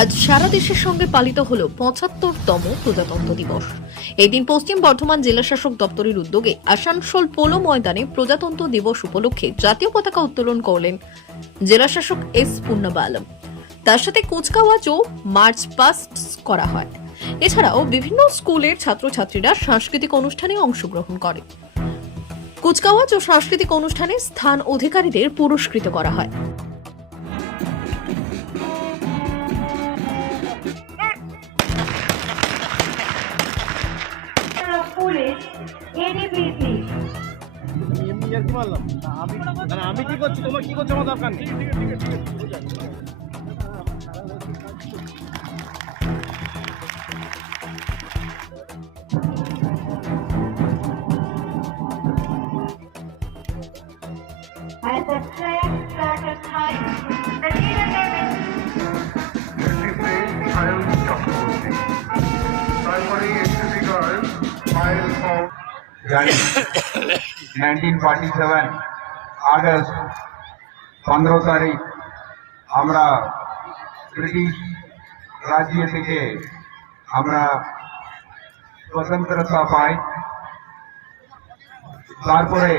আজ সারা দেশের সঙ্গে পালিত হল পঁচাত্তরতম প্রজাতন্ত্র দিবস। এই দিন পশ্চিম বর্ধমান জেলা শাসক দপ্তরের উদ্যোগে আসানসোল পোলো ময়দানে প্রজাতন্ত্র দিবস উপলক্ষে জাতীয় পতাকা উত্তোলন করলেন জেলা শাসক এস পূর্ণবালম তার সাথে কুচকাওয়াজও মার্চ পাস্ট করা হয়। এছাড়াও বিভিন্ন স্কুলের ছাত্রছাত্রীরা সাংস্কৃতিক অনুষ্ঠানে অংশগ্রহণ করে। কুচকাওয়াজ ও সাংস্কৃতিক অনুষ্ঠানে স্থান অধিকারীদের পুরস্কৃত করা হয়। পুলিশ এডিপিসি এমনি আর কি মারলাম আমি না, আমি কি করছি? তোমার কি করছ? আমার দরকার নেই। The the leader Payel of জানি নাইনটিন ফর্টি সেভেন আগস্ট পনেরো তারিখ আমরা ব্রিটিশ রাজ্য থেকে আমরা স্বতন্ত্রতা পাই তারপরে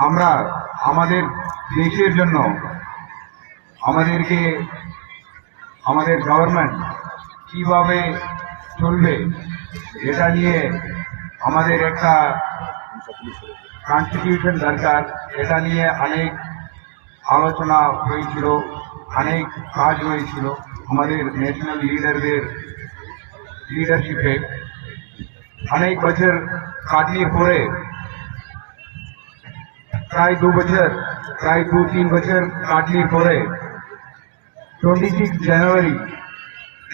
আমরা আমাদের দেশের জন্য আমাদেরকে আমাদের গভর্নমেন্ট কিভাবে চলবে এটা নিয়ে আমাদের একটা কনস্টিটিউশন দরকার। এটা নিয়ে অনেক আলোচনা হয়েছিল, অনেক কাজ হয়েছিল আমাদের ন্যাশনাল লিডারদের লিডারশিপে অনেক বছর কাটিয়ে পরে প্রায় দু বছর, প্রায় দু তিন বছর কাটিয়ে পরে twenty six January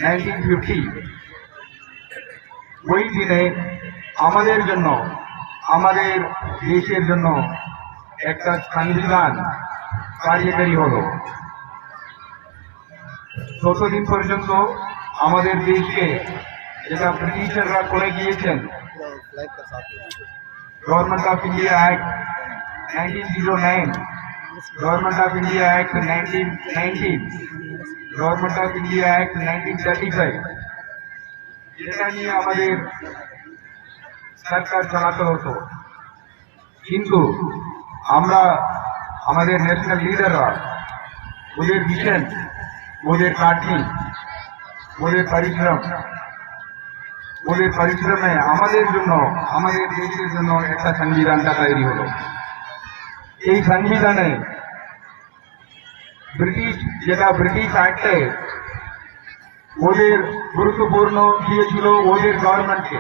nineteen fifty ওই দিনে আমাদের জন্য আমাদের দেশের জন্য একটা সংবিধান কার্যকারী হলো ততদিন পর্যন্ত আমাদের দেশকে যেটা ব্রিটিশাররা করে গিয়েছেন government of India act nineteen zero nine government of India act nineteen nineteen government of India act nineteen thirty five যেটা নিয়ে আমাদের সরকার চালাতে হতো। কিন্তু আমরা আমাদের ন্যাশনাল লিডাররা ওদের মিশন ওদের কাঠি, ওদের পরিশ্রম, ওদের পরিশ্রমে আমাদের জন্য, আমাদের দেশের জন্য একটা সংবিধানটা তৈরি হলো। এই সংবিধানে ব্রিটিশ, যেটা ব্রিটিশ অ্যাক্টে ওদের গুরুত্বপূর্ণ দিয়েছিল ওদের গভর্নমেন্টকে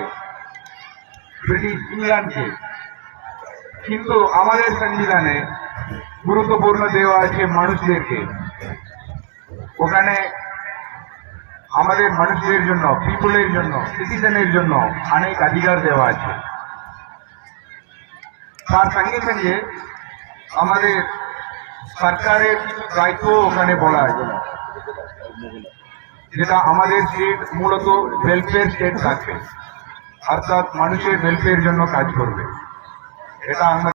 ব্রিটিশ ইংল্যান্ডকে। কিন্তু আমাদের সংবিধানে গুরুত্বপূর্ণ দেওয়া আছে মানুষদেরকে। ওখানে আমাদের মানুষদের জন্য পিপুলের জন্য সিটিজেনের জন্য অনেক অধিকার দেওয়া আছে। তার সঙ্গে সঙ্গে আমাদের সরকারের দায়িত্ব ওখানে বলা আছে। যেটা আমাদের স্টেট মূলত ওয়েলফেয়ার স্টেট থাকবে, অর্থাৎ মানুষের ওয়েলফেয়ার জন্য কাজ করবে, এটা আমরা